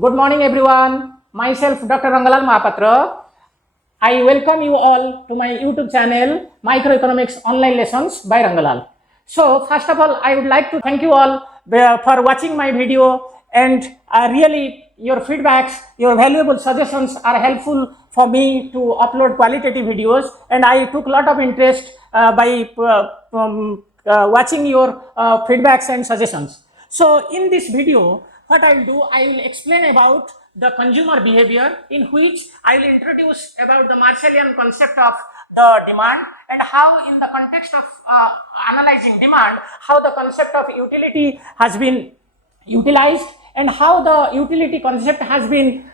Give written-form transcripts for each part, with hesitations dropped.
good morning everyone. Myself Dr. Rangalal Mahapatra. I welcome you all to my YouTube channel Microeconomics Online Lessons by Rangalal. So first of all, I would like to thank you all for watching my video, and really your feedbacks, your valuable suggestions are helpful for me to upload qualitative videos, and I took a lot of interest by watching your feedbacks and suggestions. So in this video, what I will do, I will explain about the consumer behavior, in which I will introduce about the Marshallian concept of the demand, and how in the context of analyzing demand, how the concept of utility has been utilized, and how the utility concept has been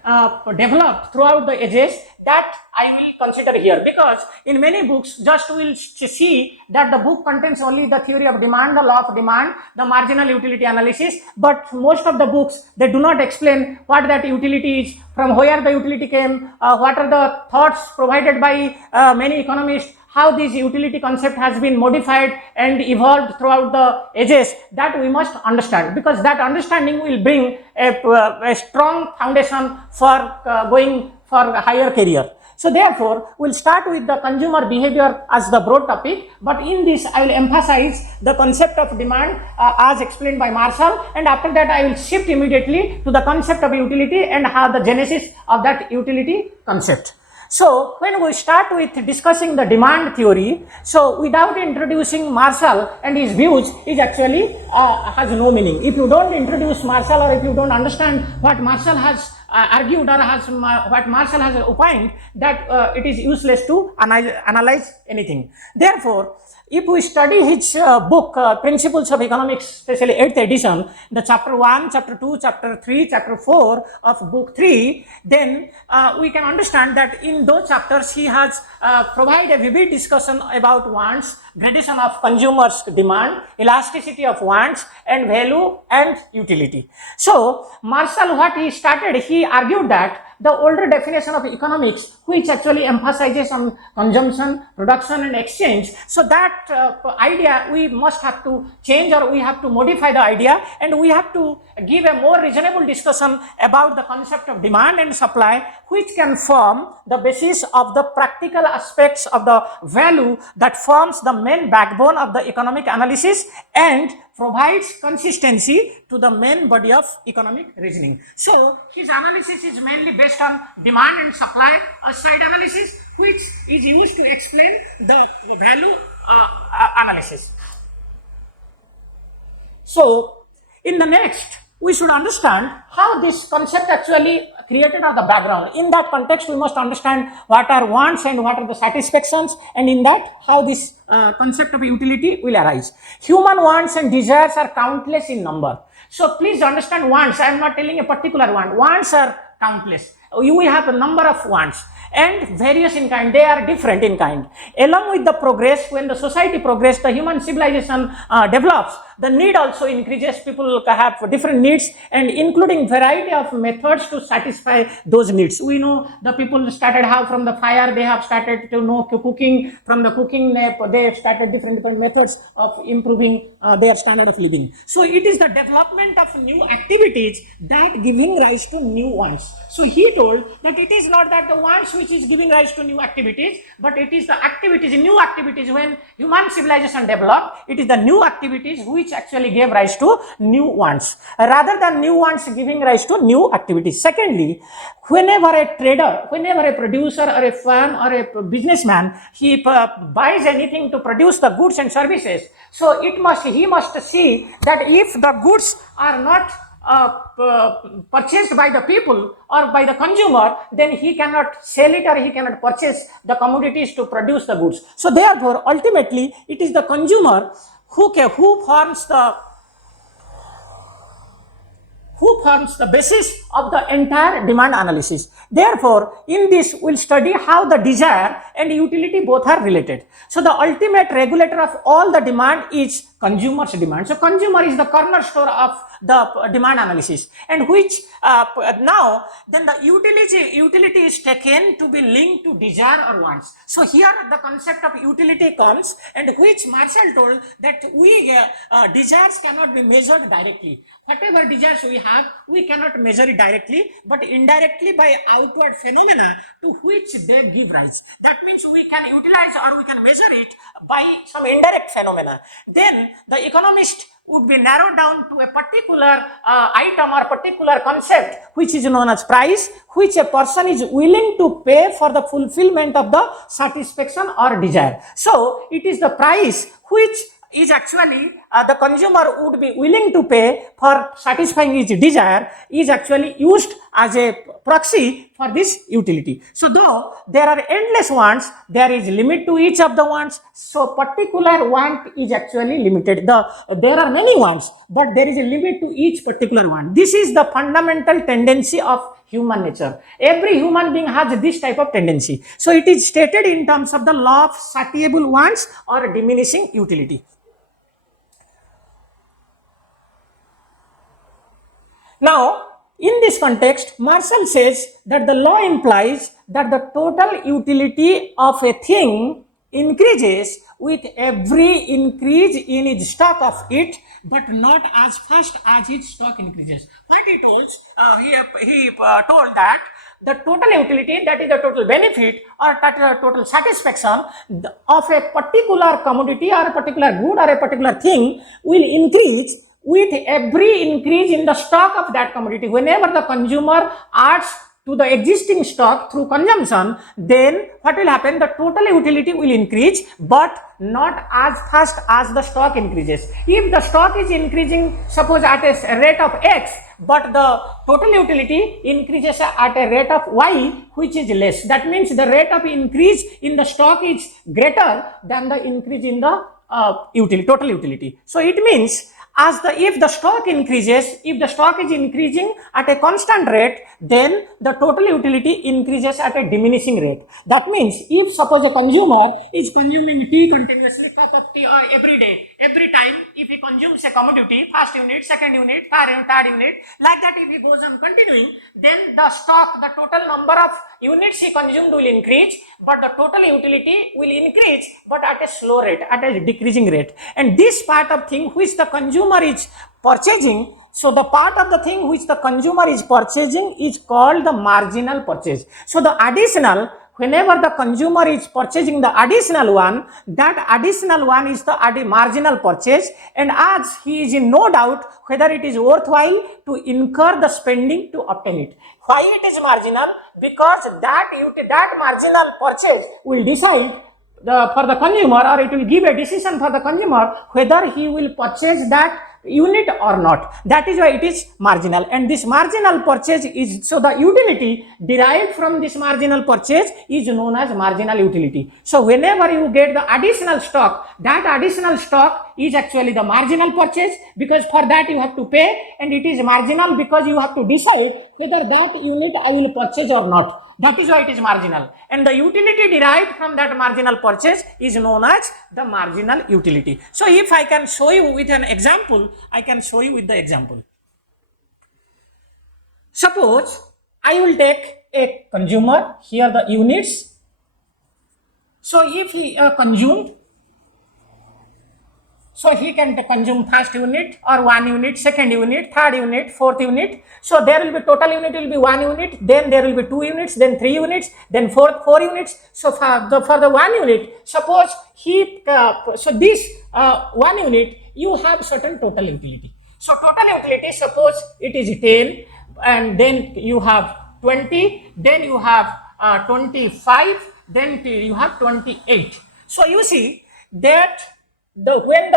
developed throughout the ages, that I will consider here. Because in many books, just we will see that the book contains only the theory of demand, the law of demand, the marginal utility analysis, but most of the books, they do not explain what that utility is, from where the utility came, what are the thoughts provided by many economists, how this utility concept has been modified and evolved throughout the ages. That we must understand, because that understanding will bring a strong foundation for going for a higher career. So therefore, we'll start with the consumer behavior as the broad topic, but in this I will emphasize the concept of demand as explained by Marshall, and after that I will shift immediately to the concept of utility and how the genesis of that utility concept. So when we start with discussing the demand theory, so without introducing Marshall and his views, is actually has no meaning. If you don't introduce Marshall, or if you don't understand what Marshall has argued, or what Marshall has opined, that it is useless to analyze anything. Therefore, if we study his book, Principles of Economics, especially 8th edition, the chapter 1, chapter 2, chapter 3, chapter 4 of book 3, then we can understand that in those chapters he has provided a vivid discussion about wants, gradation of consumers' demand, elasticity of wants, and value and utility. So Marshall, what he started, he argued that the older definition of economics, which actually emphasizes on consumption, production and exchange, so that idea we must have to change, or we have to modify the idea, and we have to give a more reasonable discussion about the concept of demand and supply, which can form the basis of the practical aspects of the value that forms the main backbone of the economic analysis and provides consistency to the main body of economic reasoning. So his analysis is mainly based on demand and supply side analysis, which is used to explain the value analysis. So in the next, we should understand how this concept actually created on the background. In that context, we must understand what are wants and what are the satisfactions, and in that, how this concept of utility will arise. Human wants and desires are countless in number. So please understand wants. I am not telling a particular want. Wants are countless. We have a number of wants, and various in kind. They are different in kind. Along with the progress, when the society progresses, the human civilization develops, the need also increases. People have different needs, and including variety of methods to satisfy those needs. We know the people started how from the fire, they have started to know cooking. From the cooking, they started different methods of improving their standard of living. So it is the development of new activities that giving rise to new wants. So he told that it is not that the wants which is giving rise to new activities, but it is the activities, new activities. When human civilization developed, it is the new activities which actually gave rise to new wants, rather than new wants giving rise to new activities. Secondly, whenever a trader, whenever a producer or a firm or a businessman, he buys anything to produce the goods and services, so he must see that if the goods are not purchased by the people or by the consumer, then he cannot sell it, or he cannot purchase the commodities to produce the goods. So therefore, ultimately, it is the consumer who forms the basis of the entire demand analysis. Therefore, in this, we'll study how the desire and utility both are related. So the ultimate regulator of all the demand is consumer's demand. So consumer is the cornerstone of the demand analysis, and which now then the utility is taken to be linked to desire or wants. So here the concept of utility comes, and which Marshall told that we desires cannot be measured directly. Whatever desires we have, we cannot measure it directly, but indirectly by outward phenomena to which they give rise. That means we can utilize or we can measure it by some indirect phenomena. Then the economist would be narrowed down to a particular item or particular concept which is known as price, which a person is willing to pay for the fulfillment of the satisfaction or desire. So it is the price which is actually the consumer would be willing to pay for satisfying his desire is actually used as a proxy for this utility. So though there are endless wants, there is limit to each of the wants. So particular want is actually limited. There are many wants, but there is a limit to each particular want. This is the fundamental tendency of human nature. Every human being has this type of tendency. So it is stated in terms of the law of satiable wants or diminishing utility. Now, in this context, Marshall says that the law implies that the total utility of a thing increases with every increase in its stock of it, but not as fast as its stock increases. What he told, he told that the total utility, that is the total benefit or total satisfaction of a particular commodity or a particular good or a particular thing will increase with every increase in the stock of that commodity. Whenever the consumer adds to the existing stock through consumption, then what will happen? The total utility will increase, but not as fast as the stock increases. If the stock is increasing, suppose at a rate of X, but the total utility increases at a rate of Y, which is less. That means the rate of increase in the stock is greater than the increase in the total utility. So it means if the stock increases, if the stock is increasing at a constant rate, then the total utility increases at a diminishing rate. That means if suppose a consumer is consuming tea continuously, cup of tea every day, every time, if he consumes a commodity, first unit, second unit, third unit, like that, if he goes on continuing, then the stock, the total number of units he consumed will increase, but the total utility will increase, but at a slow rate, at a decreasing rate. And this part of thing which the consumer is purchasing, so the part of the thing which the consumer is purchasing is called the marginal purchase. So the additional, whenever the consumer is purchasing the additional one, that additional one is the marginal purchase, and as he is in no doubt whether it is worthwhile to incur the spending to obtain it. Why it is marginal? Because that marginal purchase will decide for the consumer, or it will give a decision for the consumer whether he will purchase that unit or not. That is why it is marginal, and this marginal purchase is, so the utility derived from this marginal purchase is known as marginal utility. So whenever you get the additional stock, that additional stock is actually the marginal purchase, because for that you have to pay, and it is marginal because you have to decide whether that unit I will purchase or not. That is why it is marginal, and the utility derived from that marginal purchase is known as the marginal utility. So if I can show you with an example, I can show you with the example. Suppose I will take a consumer, here the units. So if he consumed, so he can consume first unit or 1 unit, second unit, third unit, fourth unit. So there will be total unit will be 1 unit, then there will be 2 units, then 3 units, then 4 units. So for the 1 unit, suppose so this 1 unit, you have certain total utility. So total utility, suppose it is 10, and then you have 20, then you have 25, then you have 28. So you see that when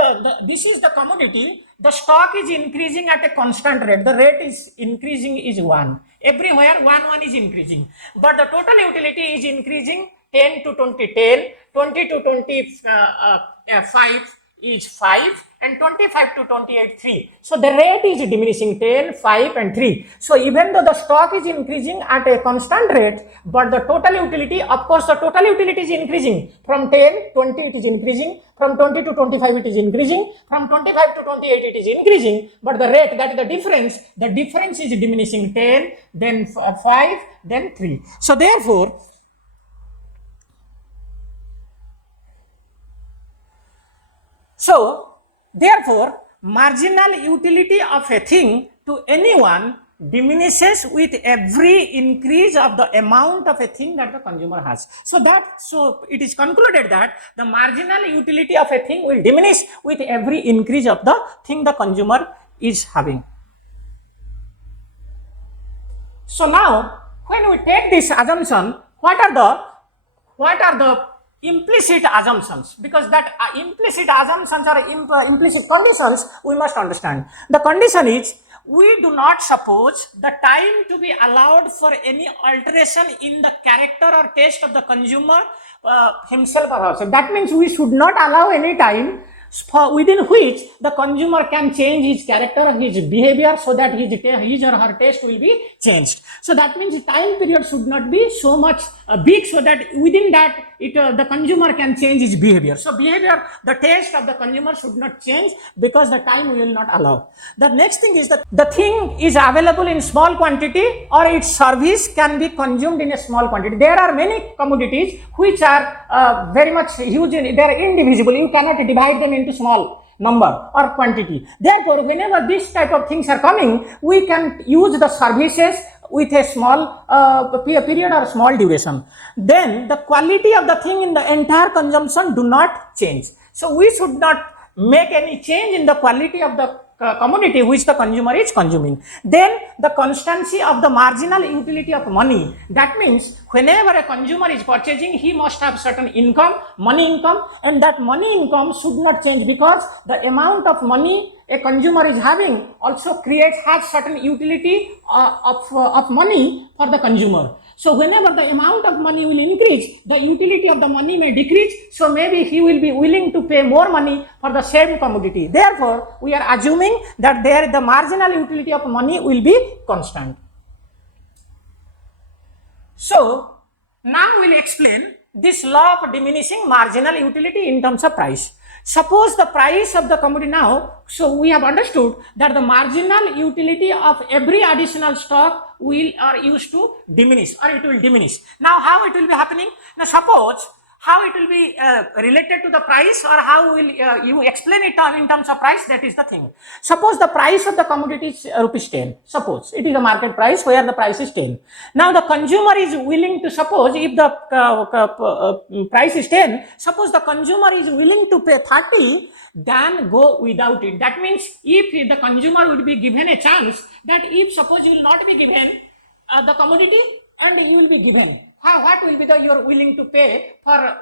this is the commodity, the stock is increasing at a constant rate. The rate is increasing is 1. Everywhere 1 is increasing. But the total utility is increasing 10 to 20, 10, 20 to 25, is 5 and 25 to 28 3. So the rate is diminishing 10, 5 and 3. So even though the stock is increasing at a constant rate, but the total utility, of course the total utility is increasing from 10, 20 it is increasing, from 20 to 25 it is increasing, from 25 to 28 it is increasing, but the rate, that is the difference is diminishing 10, then 5, then 3. So therefore, marginal utility of a thing to anyone diminishes with every increase of the amount of a thing that the consumer has. So it is concluded that the marginal utility of a thing will diminish with every increase of the thing the consumer is having. So now, when we take this assumption, what are the implicit assumptions? Because that implicit assumptions or implicit conditions we must understand. The condition is, we do not suppose the time to be allowed for any alteration in the character or taste of the consumer himself or herself. That means we should not allow any time within which the consumer can change his character, his behavior, so that his or her taste will be changed. So that means the time period should not be so much big, so that within that the consumer can change his behavior. So the taste of the consumer should not change, because the time will not allow. The next thing is that the thing is available in small quantity, or its service can be consumed in a small quantity. There are many commodities which are very much huge, they are indivisible. You cannot divide them into small number or quantity. Therefore, whenever this type of things are coming, we can use the services with a small period or small duration. Then the quality of the thing in the entire consumption do not change. So we should not make any change in the quality of the commodity which the consumer is consuming. Then the constancy of the marginal utility of money. That means whenever a consumer is purchasing, he must have certain income, money income, and that money income should not change, because the amount of money a consumer is having also has certain utility of money for the consumer. So whenever the amount of money will increase, the utility of the money may decrease. So maybe he will be willing to pay more money for the same commodity. Therefore, we are assuming that the marginal utility of money will be constant. So now we will explain this law of diminishing marginal utility in terms of price. Suppose the price of the commodity now, so we have understood that the marginal utility of every additional stock are used to diminish, or it will diminish. Now how it will be happening? Now suppose how it will be related to the price, or how will you explain it in terms of price, that is the thing. Suppose the price of the commodity is rupees 10. Suppose it is a market price where the price is 10. Now the consumer is willing to, suppose if the price is 10, suppose the consumer is willing to pay 30, then go without it. That means if the consumer would be given a chance, that if suppose you will not be given the commodity and you will be given, what will be the you are willing to pay for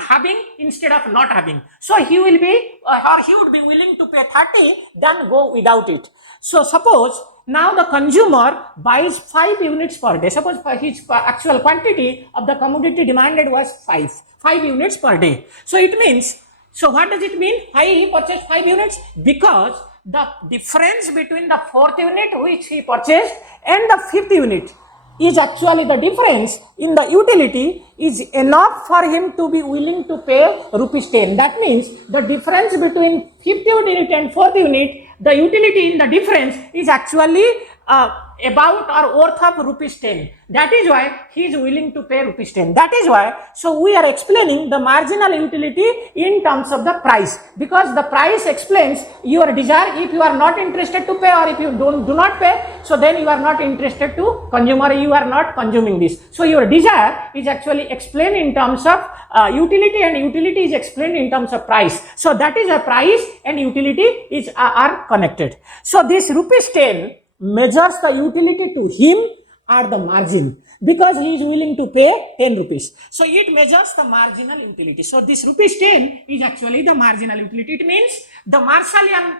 having instead of not having? So he will be or he would be willing to pay 30, then go without it. So suppose now the consumer buys 5 units per day. Suppose his actual quantity of the commodity demanded was 5 units per day. So it means, so what does it mean? Why he purchased 5 units? Because the difference between the 4th unit which he purchased and the 5th unit is actually the difference in the utility is enough for him to be willing to pay rupees 10. That means the difference between 5th unit and 4th unit, the utility in the difference is actually about or worth of rupees 10. That is why he is willing to pay rupees 10. That is why, so we are explaining the marginal utility in terms of the price, because the price explains your desire. If you are not interested to pay, or if you do not pay, so then you are not interested to consume, or you are not consuming this. So your desire is actually explained in terms of utility, and utility is explained in terms of price. So that is a price and utility are connected. So this rupees 10 measures the utility to him or the margin, because he is willing to pay 10 rupees. So it measures the marginal utility. So this rupees 10 is actually the marginal utility. It means the Marshallian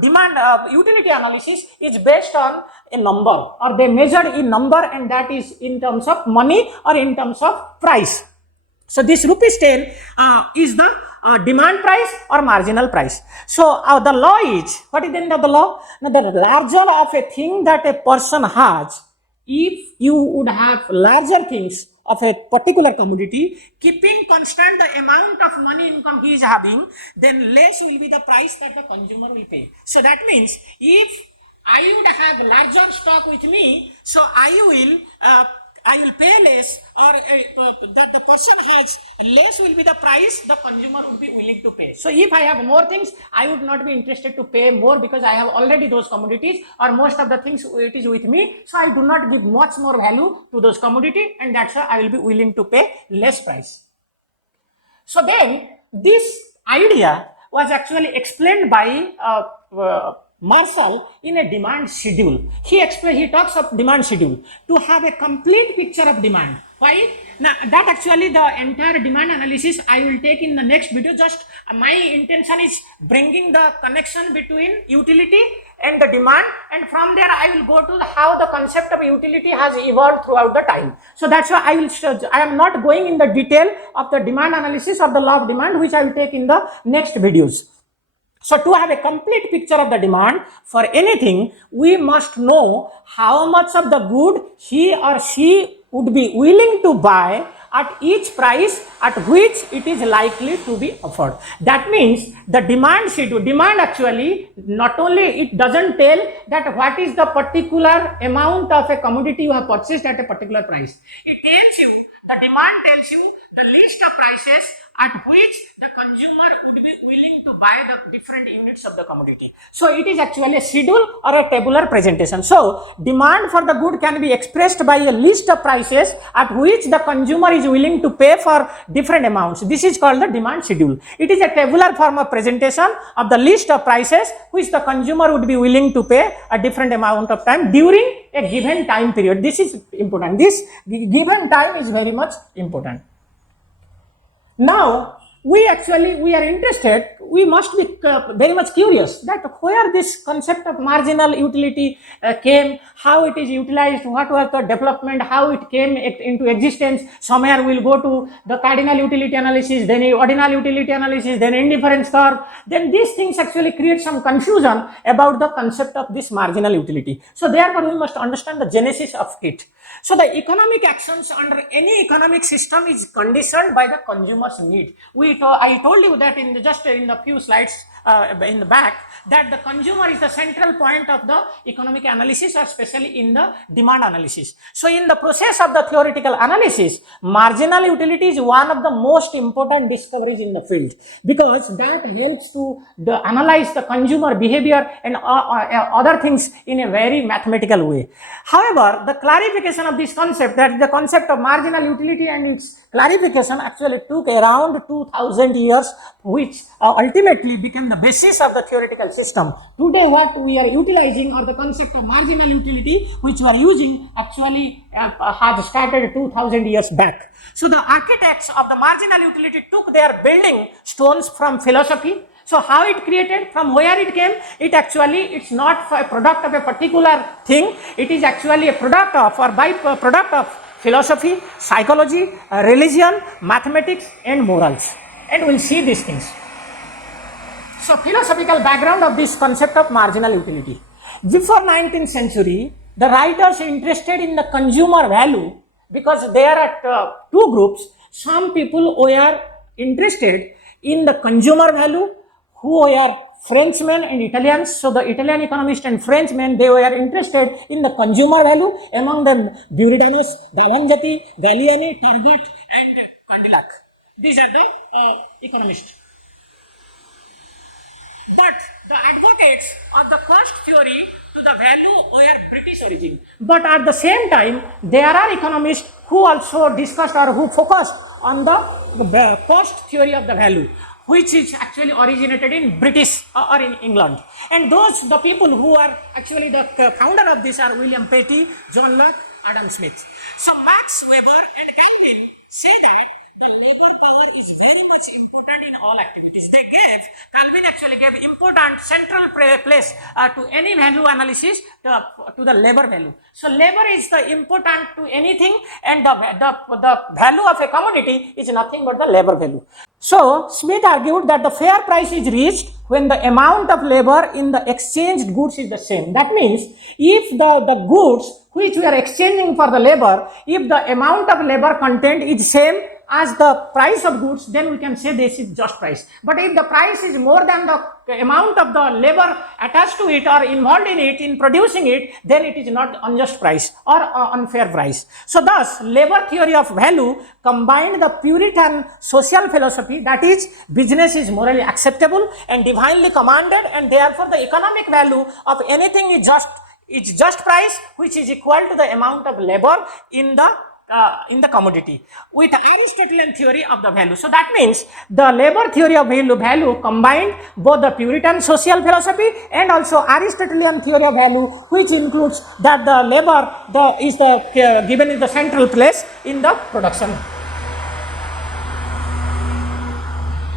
demand utility analysis is based on a number, or they measured in number, and that is in terms of money or in terms of price. So this rupees 10 is the demand price or marginal price. So the law is, what is the end of the law? Now, the larger of a thing that a person has, if you would have larger things of a particular commodity, keeping constant the amount of money income he is having, then less will be the price that the consumer will pay. So that means if I would have larger stock with me, so I will pay less, or that the person has less will be the price the consumer would be willing to pay. So if I have more things, I would not be interested to pay more because I have already those commodities, or most of the things it is with me. So I do not give much more value to those commodity, and that's why I will be willing to pay less price. So then this idea was actually explained by Marshall in a demand schedule. He talks of demand schedule to have a complete picture of demand. Why? Now that actually the entire demand analysis I will take in the next video. Just my intention is bringing the connection between utility and the demand, and from there I will go to how the concept of utility has evolved throughout the time. So that's why I am not going in the detail of the demand analysis of the law of demand, which I will take in the next videos. So to have a complete picture of the demand for anything, we must know how much of the good he or she would be willing to buy at each price at which it is likely to be offered. That means the demand schedule, demand actually not only it doesn't tell that what is the particular amount of a commodity you have purchased at a particular price. It tells you, the demand tells you the list of prices at which the consumer would be willing to buy the different units of the commodity. So it is actually a schedule or a tabular presentation. So demand for the good can be expressed by a list of prices at which the consumer is willing to pay for different amounts. This is called the demand schedule. It is a tabular form of presentation of the list of prices which the consumer would be willing to pay a different amount of time during a given time period. This is important. This given time is very much important. Now, we are interested, we must be very much curious that where this concept of marginal utility came, how it is utilized, what was the development, how it came into existence. Somewhere we'll go to the cardinal utility analysis, then ordinal utility analysis, then indifference curve. Then these things actually create some confusion about the concept of this marginal utility. So therefore, we must understand the genesis of it. So the economic actions under any economic system is conditioned by the consumer's need. I told you that in the few slides in the back, that the consumer is the central point of the economic analysis, especially in the demand analysis. So in the process of the theoretical analysis, marginal utility is one of the most important discoveries in the field, because that helps to analyze the consumer behavior and other things in a very mathematical way. However, the clarification of this concept, that is the concept of marginal utility, and its clarification actually took around 2000 years, which ultimately became the basis of the theoretical system. Today what we are utilizing, or the concept of marginal utility which we are using, actually has started 2000 years back. So the architects of the marginal utility took their building stones from philosophy. So how it created, from where it came? It's not a product of a particular thing. It is actually a product of, or byproduct of philosophy, psychology, religion, mathematics and morals. And we'll see these things. So philosophical background of this concept of marginal utility. Before 19th century, the writers interested in the consumer value, because there are two groups. Some people were interested in the consumer value, who were Frenchmen and Italians. So the Italian economists and Frenchmen, they were interested in the consumer value. Among them, Buridanus, Davanzati, Galliani, Turgot and Condillac. These are the economists. But the advocates of the cost theory to the value were British origin. But at the same time, there are economists who also discussed or who focused on the cost theory of the value, which is actually originated in British or in England. And the people who are actually the founder of this are William Petty, John Locke, Adam Smith. So Max Weber and Calvin say that the labor power is very much important in all activities. Calvin actually gave important central place to any value analysis to the labor value. So labor is the important to anything, and the value of a commodity is nothing but the labor value. So Smith argued that the fair price is reached when the amount of labor in the exchanged goods is the same. That means if the goods which we are exchanging for the labor, if the amount of labor content is same as the price of goods, then we can say this is just price. But if the price is more than the amount of the labor attached to it or involved in it, in producing it, then it is not unjust price or unfair price. So thus, labor theory of value combined the Puritan social philosophy, that is, business is morally acceptable and divinely commanded, and therefore the economic value of anything is just price, which is equal to the amount of labor in the commodity, with Aristotelian theory of the value. So that means the labor theory of value combined both the Puritan social philosophy and also Aristotelian theory of value, which includes that the labor is given in the central place in the production.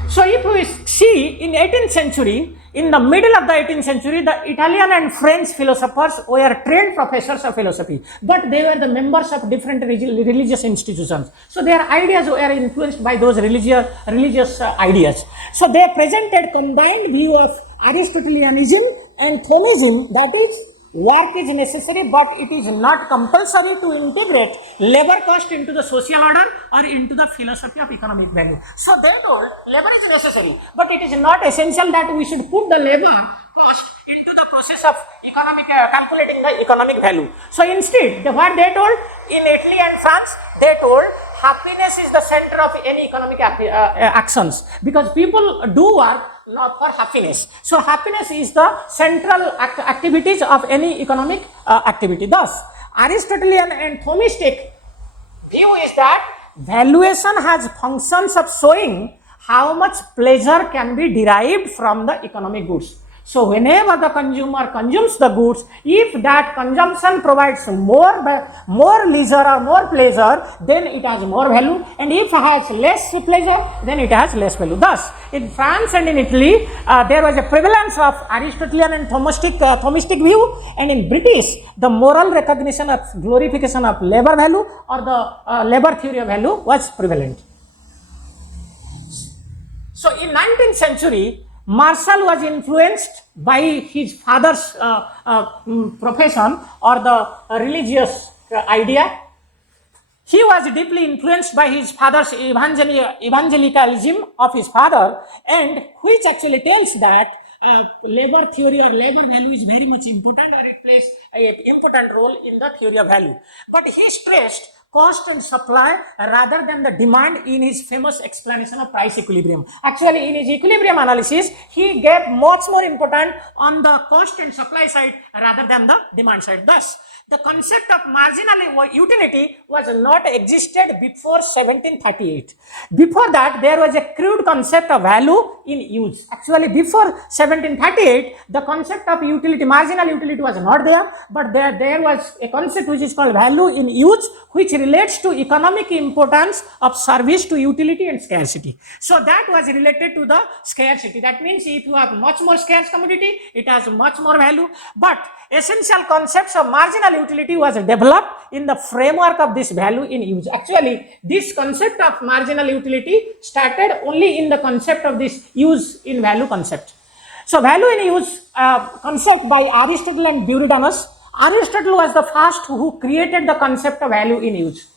So if we see in 18th century, in the middle of the 18th century, the Italian and French philosophers were trained professors of philosophy, but they were the members of different religious institutions. So their ideas were influenced by those religious ideas. So they presented combined view of Aristotelianism and Thomism, that is, work is necessary, but it is not compulsory to integrate labor cost into the social order or into the philosophy of economic value. So they told labor is necessary, but it is not essential that we should put the labor cost into the process of calculating the economic value. So instead, what they told in Italy and France, they told happiness is the center of any economic actions, because people do work not for happiness. So happiness is the central activities of any economic activity. Thus, Aristotelian and Thomistic view is that valuation has functions of showing how much pleasure can be derived from the economic goods. So whenever the consumer consumes the goods, if that consumption provides more leisure or more pleasure, then it has more value, and if it has less pleasure, then it has less value. Thus, in France and in Italy, there was a prevalence of Aristotelian and Thomistic view, and in British, the moral recognition of glorification of labor value or the labor theory of value was prevalent. So in 19th century, Marshall was influenced by his father's profession or the religious idea. He was deeply influenced by his father's evangelicalism of his father, and which actually tells that labor theory or labor value is very much important, or it plays an important role in the theory of value. But he stressed cost and supply rather than the demand in his famous explanation of price equilibrium. Actually, in his equilibrium analysis, he gave much more important on the cost and supply side rather than the demand side. Thus, the concept of marginal utility was not existed before 1738. Before that, there was a crude concept of value in use. Actually, before 1738, the concept of utility, marginal utility was not there, but there was a concept which is called value in use, which relates to economic importance of service to utility and scarcity. So that was related to the scarcity. That means if you have much more scarce commodity, it has much more value. But essential concepts of marginal utility was developed in the framework of this value in use. Actually, this concept of marginal utility started only in the concept of this use in value concept. So value in use concept by Aristotle and Buridanus. Aristotle was the first who created the concept of value in use,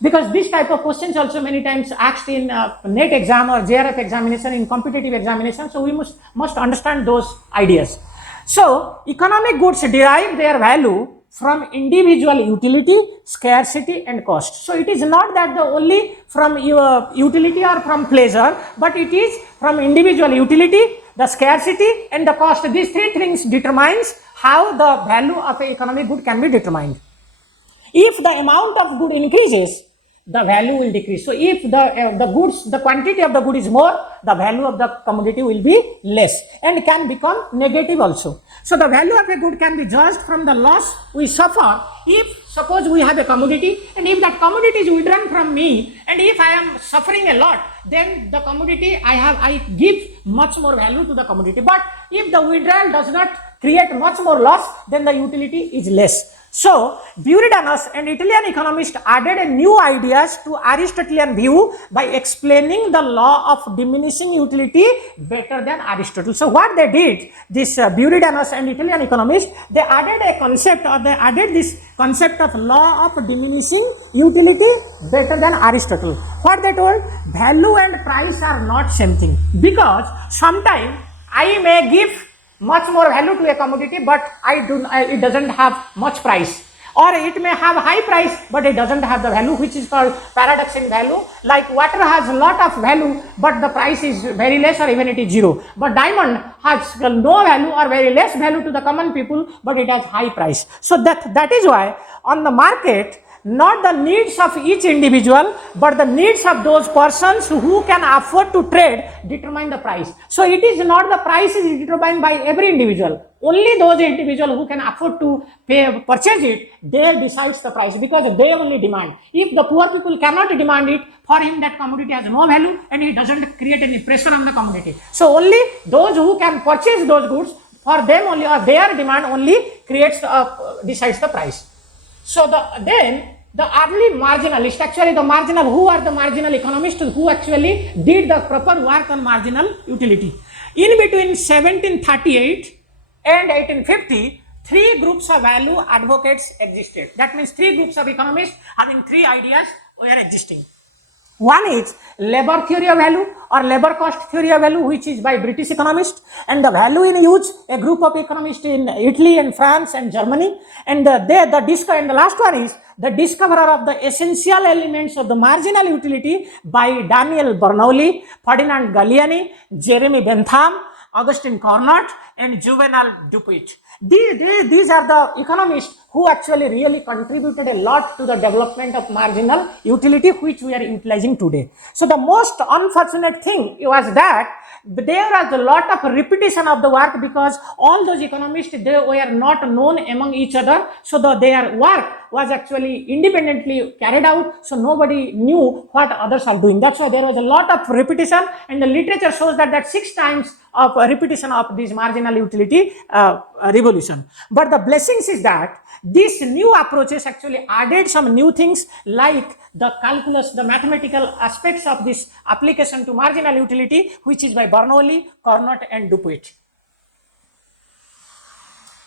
because this type of questions also many times asked in NET exam or JRF examination, in competitive examination. So we must understand those ideas. So economic goods derive their value from individual utility, scarcity and cost. So it is not that the only from your utility or from pleasure, but it is from individual utility, the scarcity and the cost. These three things determines how the value of an economic good can be determined. If the amount of good increases, the value will decrease. So if the quantity of the good is more, the value of the commodity will be less and can become negative also. So the value of a good can be judged from the loss we suffer if suppose we have a commodity, and if that commodity is withdrawn from me, and if I am suffering a lot, then the commodity I give much more value to the commodity. But if the withdrawal does not create much more loss, then the utility is less. So Buridanus, an Italian economist, added a new ideas to Aristotelian view by explaining the law of diminishing utility better than Aristotle. So what they did, this Buridanus, an Italian economist, they added a concept, or they added this concept of law of diminishing utility better than Aristotle. What they told? Value and price are not same thing, because sometimes I may give much more value to a commodity, but it doesn't have much price, or it may have high price but it doesn't have the value, which is called paradox in value. Like water has a lot of value but the price is very less, or even it is zero. But diamond has no value or very less value to the common people, but it has high price. So that is why on the market, not the needs of each individual, but the needs of those persons who can afford to trade determine the price. So it is not the price is determined by every individual. Only those individuals who can afford to purchase it, they decides the price, because they only demand. If the poor people cannot demand it, for him that commodity has no value and he doesn't create any pressure on the commodity. So only those who can purchase those goods, for them only, or their demand only creates decides the price. So then the early marginalist, actually the marginal, who are the marginal economists who actually did the proper work on marginal utility. In between 1738 and 1850, three groups of value advocates existed. That means three groups of economists having three ideas were existing. One is labor theory of value or labor cost theory of value, which is by British economists, and the value in use, a group of economists in Italy and France and Germany, and the last one is the discoverer of the essential elements of the marginal utility by Daniel Bernoulli, Ferdinand Galliani, Jeremy Bentham, Augustine Carnot, and Juvenal Dupuit. These are the economists who actually really contributed a lot to the development of marginal utility, which we are utilizing today. So the most unfortunate thing was that there was a lot of repetition of the work, because all those economists, they were not known among each other. So their work was actually independently carried out, so nobody knew what others are doing. That's why there was a lot of repetition, and the literature shows that 6 times of repetition of this marginal utility revolution. But the blessings is that these new approaches actually added some new things, like the calculus, the mathematical aspects of this application to marginal utility, which is by Bernoulli, Carnot, and Dupuit.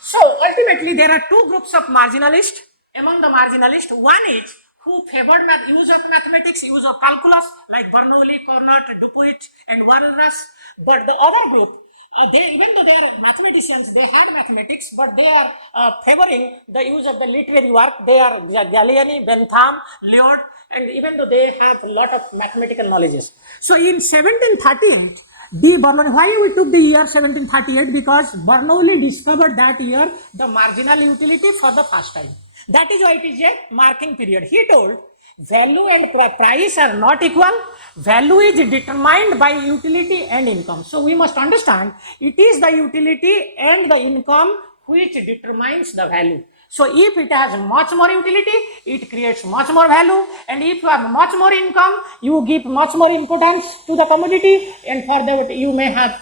So ultimately there are two groups of marginalists. Among the marginalists, one is who favored use of mathematics, use of calculus, like Bernoulli, Carnot, Dupuit, and Walras. But the other group, even though they are mathematicians, they had mathematics, but they are favoring the use of the literary work. They are Galliani, Bentham, Lloyd, and even though they have a lot of mathematical knowledges. So in 1738, Bernoulli, why we took the year 1738? Because Bernoulli discovered that year the marginal utility for the first time. That is why it is a marking period. He told value and price are not equal. Value is determined by utility and income. So we must understand it is the utility and the income which determines the value. So if it has much more utility, it creates much more value, and if you have much more income, you give much more importance to the commodity, and for that you may have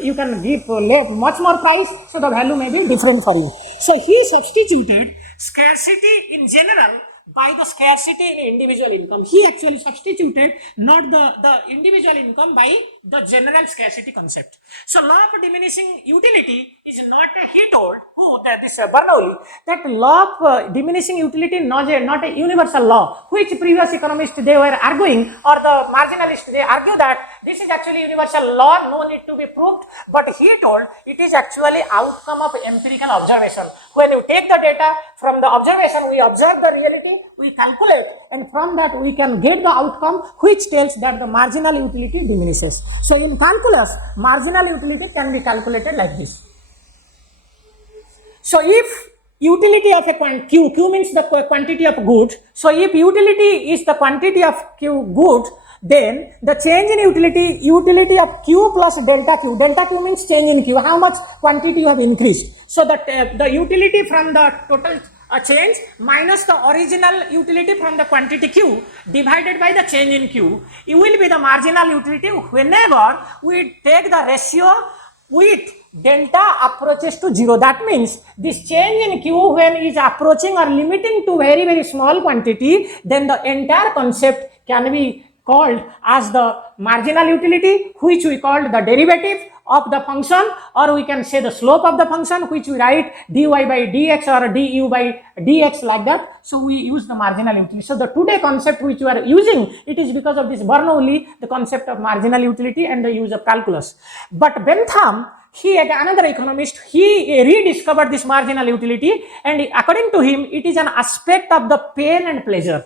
you can give much more price, so the value may be different for you. So he substituted scarcity in general by the scarcity in individual income. He actually substituted not the individual income by the general scarcity concept. So law of diminishing utility is not he told this Bernoulli, that law of diminishing utility not a universal law, which previous economists they were arguing, or the marginalists they argue that this is actually universal law, no need to be proved. But he told it is actually outcome of empirical observation. When you take the data from the observation, we observe the reality, we calculate, and from that we can get the outcome which tells that the marginal utility diminishes. So in calculus, marginal utility can be calculated like this. So if utility of a q means the quantity of goods. So if utility is the quantity of goods, then the change in utility of q plus delta q means change in q, how much quantity you have increased. So that the utility from the total change minus the original utility from the quantity q divided by the change in q, it will be the marginal utility whenever we take the ratio with delta approaches to 0. That means this change in q when is approaching or limiting to very very small quantity, then the entire concept can be called as the marginal utility, which we call the derivative of the function, or we can say the slope of the function, which we write dy by dx or du by dx, like that. So we use the marginal utility. So the today concept which we are using, it is because of this Bernoulli, the concept of marginal utility and the use of calculus. But Bentham, he, another economist, he rediscovered this marginal utility, and according to him, it is an aspect of the pain and pleasure.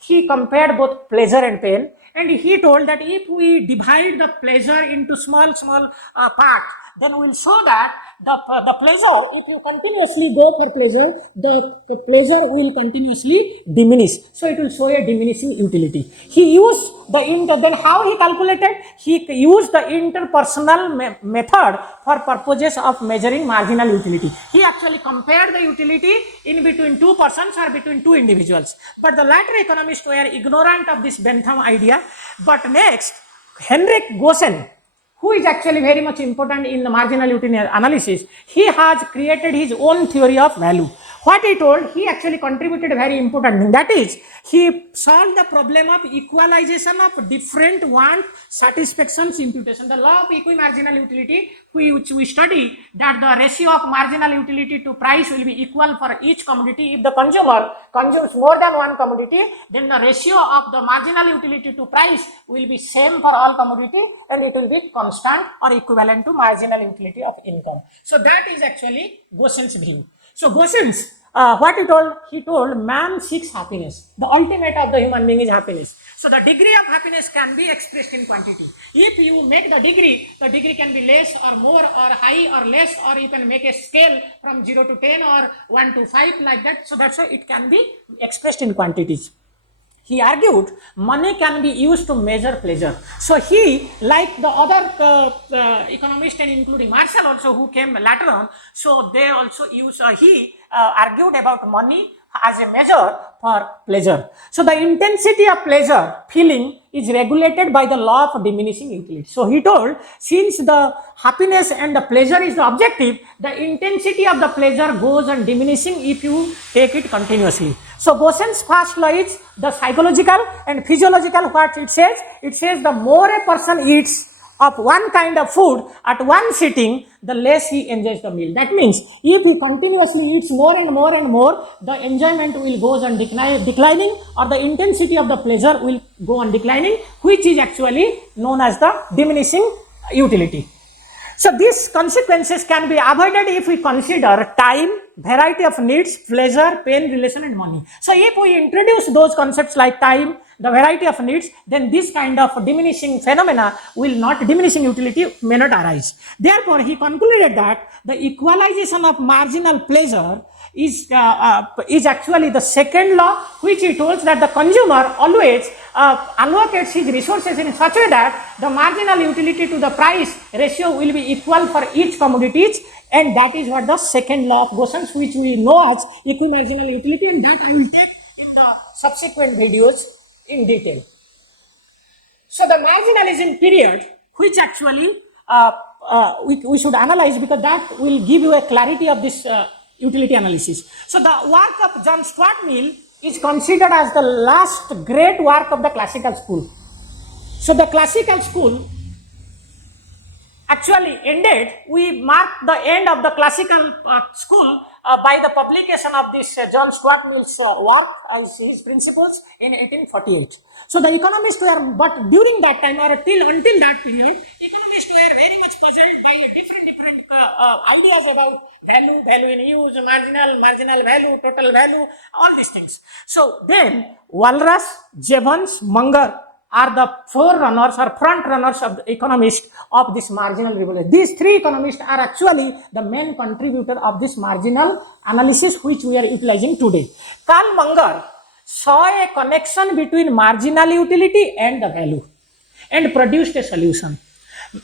He compared both pleasure and pain, and he told that if we divide the pleasure into small parts, then we will show that the pleasure, if you continuously go for pleasure, the pleasure will continuously diminish. So it will show a diminishing utility. He used then how he calculated? He used the interpersonal method for purposes of measuring marginal utility. He actually compared the utility in between two persons or between two individuals. But the latter economists were ignorant of this Bentham idea. But next, Henrik Gosen, who is actually very much important in the marginal utility analysis, he has created his own theory of value. What he told, he actually contributed a very important thing. That is, he solved the problem of equalization of different want satisfactions imputation. The law of equimarginal utility, which we study, that the ratio of marginal utility to price will be equal for each commodity. If the consumer consumes more than one commodity, then the ratio of the marginal utility to price will be same for all commodity, and it will be constant or equivalent to marginal utility of income. So that is actually Gosen's view. So Gosen's, what he told man seeks happiness. The ultimate of the human being is happiness. So the degree of happiness can be expressed in quantity. If you make the degree can be less or more or high or less, or you can make a scale from 0 to 10 or 1 to 5, like that. So that's why it can be expressed in quantities. He argued money can be used to measure pleasure. So he, like the other economists, and including Marshall also, who came later on, so they also use, he argued about money as a measure for pleasure. So the intensity of pleasure feeling is regulated by the law of diminishing utility. So he told, since the happiness and the pleasure is the objective, the intensity of the pleasure goes on diminishing if you take it continuously. So Gosen's first law is the psychological and physiological. What it says? It says the more a person eats of one kind of food at one sitting, the less he enjoys the meal. That means if he continuously eats more and more and more, the enjoyment will go on declining, or the intensity of the pleasure will go on declining, which is actually known as the diminishing utility. So these consequences can be avoided if we consider time, variety of needs, pleasure, pain, relation, and money. So if we introduce those concepts like time, the variety of needs, then this kind of diminishing phenomena will not, diminishing utility may not arise. Therefore, he concluded that the equalization of marginal pleasure is actually the second law, which he tells that the consumer always allocates his resources in such a way that the marginal utility to the price ratio will be equal for each commodities, and that is what the second law of Gosen's, which we know as equimarginal utility, and that I will take in the subsequent videos in detail. So the marginalism period, which actually we should analyze, because that will give you a clarity of this utility analysis. So the work of John Stuart Mill is considered as the last great work of the classical school. So the classical school actually ended, we mark the end of the classical school by the publication of this John Stuart Mill's work, his principles, in 1848. So the economists were, but during that time or until that period, economists were very much puzzled by different ideas about value in use, marginal value, total value, all these things. So then Walras, Jevons, Munger, are the forerunners or front runners of the economists of this marginal revolution. These three economists are actually the main contributor of this marginal analysis which we are utilizing today. Karl Munger saw a connection between marginal utility and the value and produced a solution.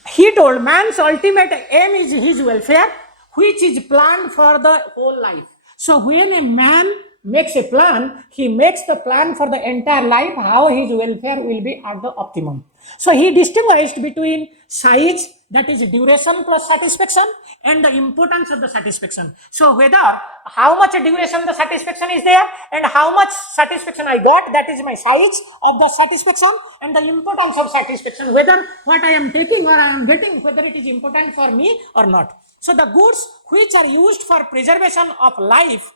He told man's ultimate aim is his welfare, which is planned for the whole life. So when a man makes a plan, he makes the plan for the entire life, how his welfare will be at the optimum. So he distinguished between size, that is duration plus satisfaction, and the importance of the satisfaction. So whether how much duration the satisfaction is there and how much satisfaction I got, that is my size of the satisfaction, and the importance of satisfaction, whether what I am taking or I am getting, whether it is important for me or not. So the goods which are used for preservation of life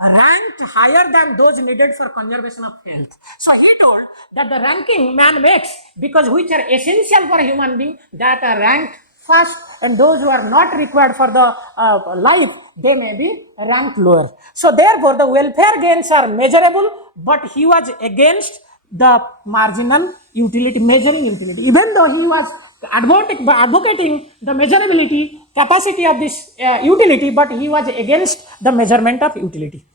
ranked higher than those needed for conservation of health. So he told that the ranking man makes, because which are essential for human being, that are ranked first, and those who are not required for the life, they may be ranked lower. So therefore the welfare gains are measurable, but he was against the marginal utility, measuring utility, even though he was advocating the measurability capacity of this utility, but he was against the measurement of utility.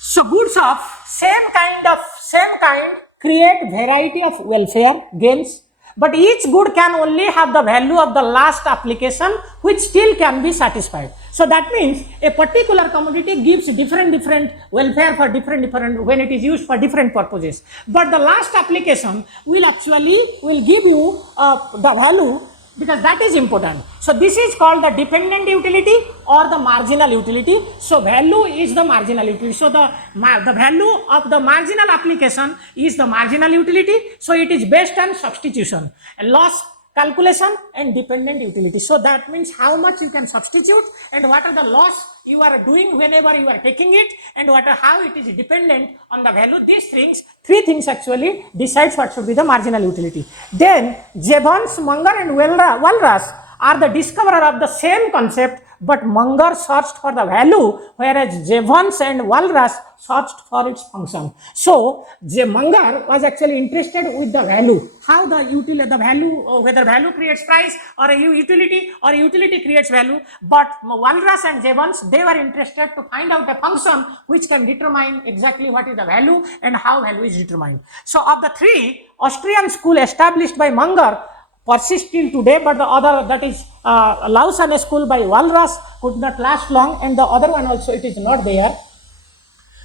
So goods of same kind create variety of welfare gains, but each good can only have the value of the last application, which still can be satisfied. So that means a particular commodity gives different welfare for different when it is used for different purposes. But the last application will give you the value, because that is important. So this is called the dependent utility or the marginal utility. So value is the marginal utility. So the value of the marginal application is the marginal utility. So it is based on substitution, loss calculation, and dependent utility. So that means how much you can substitute and what are the loss you are doing whenever you are taking it, and how it is dependent on the value. These three things actually decides what should be the marginal utility. Then Jevons, Munger, and Walras are the discoverer of the same concept, but Munger searched for the value, whereas Jevons and Walras searched for its function. So Munger was actually interested with the value, how whether value creates price or a utility, or utility creates value. But Walras and Jevons, they were interested to find out a function which can determine exactly what is the value and how value is determined. So of the three, Austrian school established by Munger persists till today, but the other, that is Lausanne school by Walras, could not last long, and the other one also it is not there.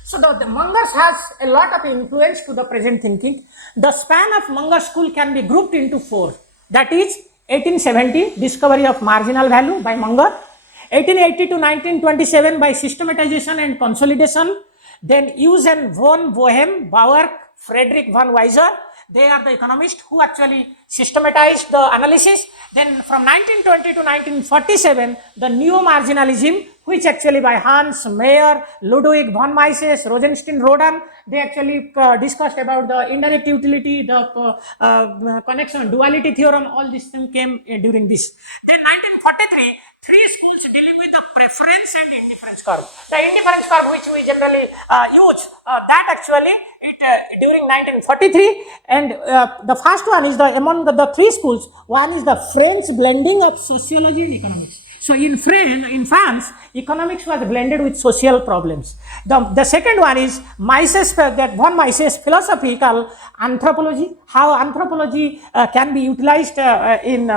So the Munger's has a lot of influence to the present thinking. The span of Munger school can be grouped into four. That is 1870, discovery of marginal value by Munger. 1880 to 1927 by systematization and consolidation. Then Eugen von Boehm, Bauer, Friedrich von Weiser. They are the economists who actually systematized the analysis. Then from 1920 to 1947, the neo-marginalism, which actually by Hans Mayer, Ludwig von Mises, Rosenstein, Rodan, they actually discussed about the indirect utility, the connection, duality theorem, all these things came during this. Then 1943, three schools dealing with the preference and indifference curve. The indifference curve which we generally use, that actually during 1943, and the first one is among the three schools, one is the French blending of sociology and economics. So in France, economics was blended with social problems. The second one is von Mises philosophical anthropology, how anthropology can be utilized in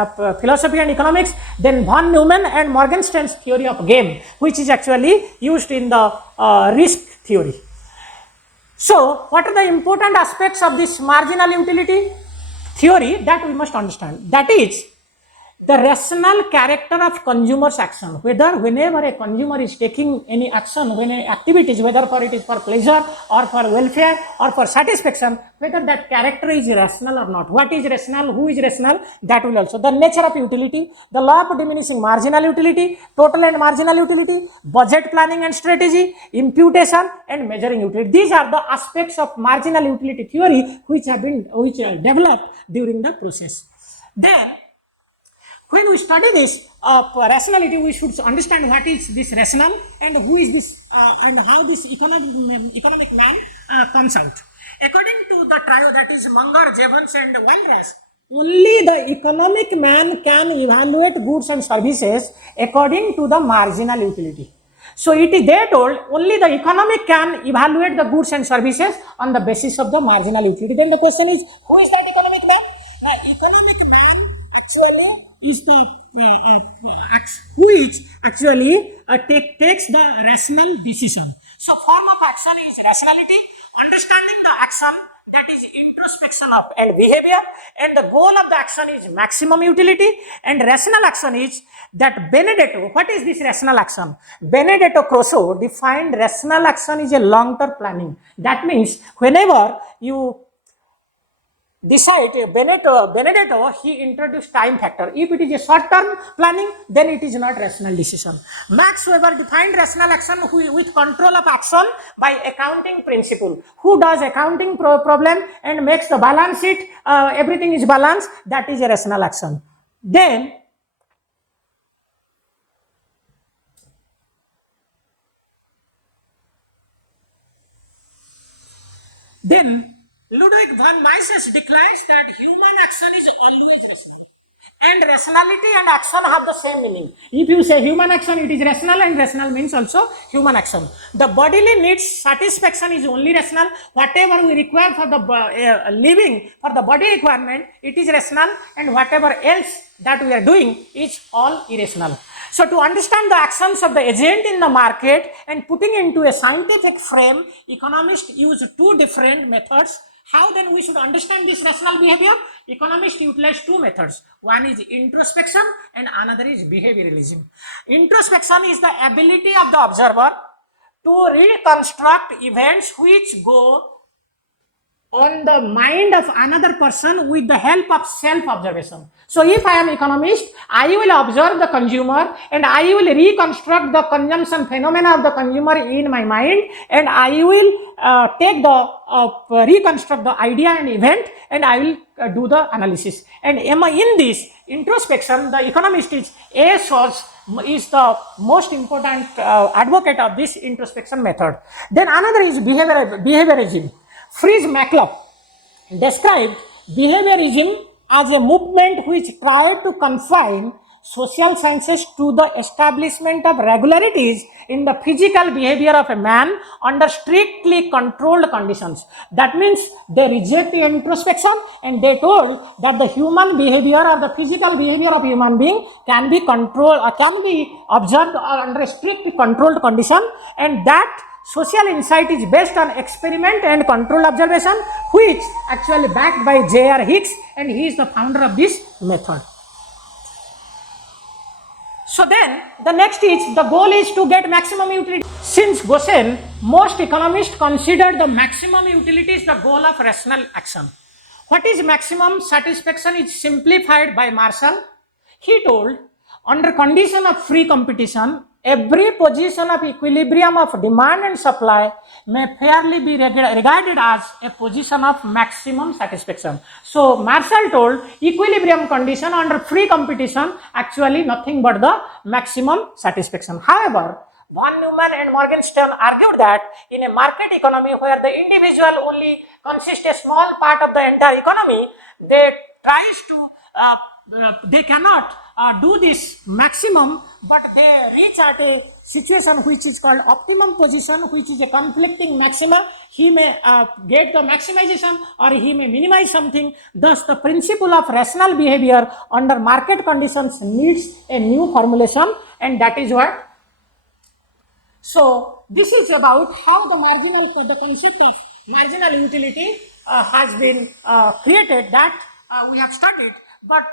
philosophy and economics. Then von Neumann and Morgenstern's theory of game, which is actually used in the risk theory. So what are the important aspects of this marginal utility theory that we must understand? That is the rational character of consumer's action, whenever a consumer is taking any action, when activities, whether for it is for pleasure or for welfare or for satisfaction, whether that character is rational or not. What is rational, who is rational, that will also. The nature of utility, the law of diminishing marginal utility, total and marginal utility, budget planning and strategy, imputation and measuring utility. These are the aspects of marginal utility theory which are developed during the process. Then When we study this rationality, we should understand what is this rational and who is this and how this economic man comes out. According to the trio, that is Munger, Jevons and Wildras, only the economic man can evaluate goods and services according to the marginal utility. So it is, they told, only the economic can evaluate the goods and services on the basis of the marginal utility. Then the question is, who is that economic man? The economic man actually is the which actually takes the rational decision. So form of action is rationality, understanding the action, that is introspection of and behavior, and the goal of the action is maximum utility, and rational action is that Benedetto. What is this rational action? Benedetto Croce defined rational action is a long-term planning. That means whenever you decide, Benedetto, he introduced time factor. If it is a short-term planning, then it is not rational decision. Max Weber defined rational action with control of action by accounting principle. Who does accounting problem and makes the balance sheet, everything is balanced, that is a rational action. Then Ludwig von Mises declares that human action is always rational. And rationality and action have the same meaning. If you say human action, it is rational, and rational means also human action. The bodily needs satisfaction is only rational. Whatever we require for the living, for the body requirement, it is rational, and whatever else that we are doing is all irrational. So to understand the actions of the agent in the market and putting into a scientific frame, economists use two different methods. How then we should understand this rational behavior? Economists utilize two methods. One is introspection and another is behavioralism. Introspection is the ability of the observer to reconstruct events which go on the mind of another person with the help of self-observation. So if I am economist, I will observe the consumer and I will reconstruct the consumption phenomena of the consumer in my mind, and I will take the reconstruct the idea and event, and I will do the analysis. And in this introspection, the economist is the most important advocate of this introspection method. Then another is behaviorism. Fritz Maclop described behaviorism as a movement which tried to confine social sciences to the establishment of regularities in the physical behavior of a man under strictly controlled conditions. That means they reject the introspection, and they told that the human behavior or the physical behavior of human being can be controlled or can be observed under a strict controlled condition, and that social insight is based on experiment and controlled observation, which actually backed by J.R. Hicks, and he is the founder of this method. So then the next is, the goal is to get maximum utility. Since Goshen, most economists consider the maximum utility is the goal of rational action. What is maximum satisfaction is simplified by Marshall. He told, under condition of free competition, every position of equilibrium of demand and supply may fairly be regarded as a position of maximum satisfaction. So Marshall told equilibrium condition under free competition actually nothing but the maximum satisfaction. However, Von Neumann and Morgenstern argued that in a market economy where the individual only consists a small part of the entire economy, they cannot do this maximum, but they reach at a situation which is called optimum position, which is a conflicting maxima. He may get the maximization or he may minimize something. Thus, the principle of rational behavior under market conditions needs a new formulation, and that is what. So, this is about how the concept of marginal utility has been created, that we have studied. But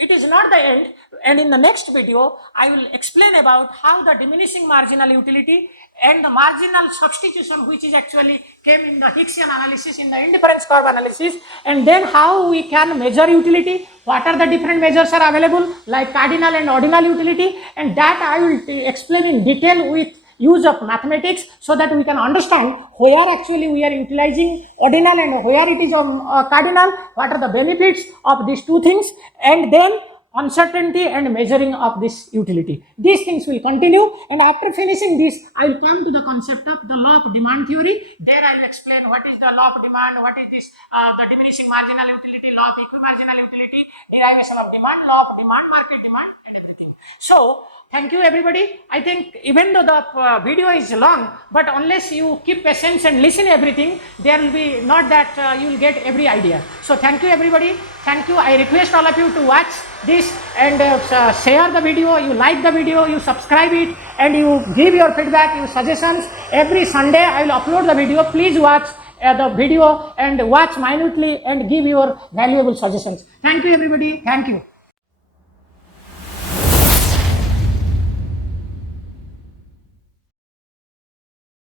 it is not the end, and in the next video I will explain about how the diminishing marginal utility and the marginal substitution, which is actually came in the Hicksian analysis, in the indifference curve analysis, and then how we can measure utility, what are the different measures are available like cardinal and ordinal utility, and that I will explain in detail with use of mathematics, so that we can understand where actually we are utilizing ordinal and where it is cardinal, what are the benefits of these two things, and then uncertainty and measuring of this utility. These things will continue, and after finishing this, I will come to the concept of the law of demand theory. There I will explain what is the law of demand, what is this the diminishing marginal utility, law of equimarginal utility, derivation of demand, law of demand, market demand, and everything. So thank you everybody. I think even though the video is long, but unless you keep patience and listen everything, there will be not that you will get every idea. So thank you everybody. Thank you. I request all of you to watch this and share the video. You like the video, you subscribe it, and you give your feedback, your suggestions. Every Sunday I will upload the video. Please watch the video and watch minutely and give your valuable suggestions. Thank you everybody. Thank you.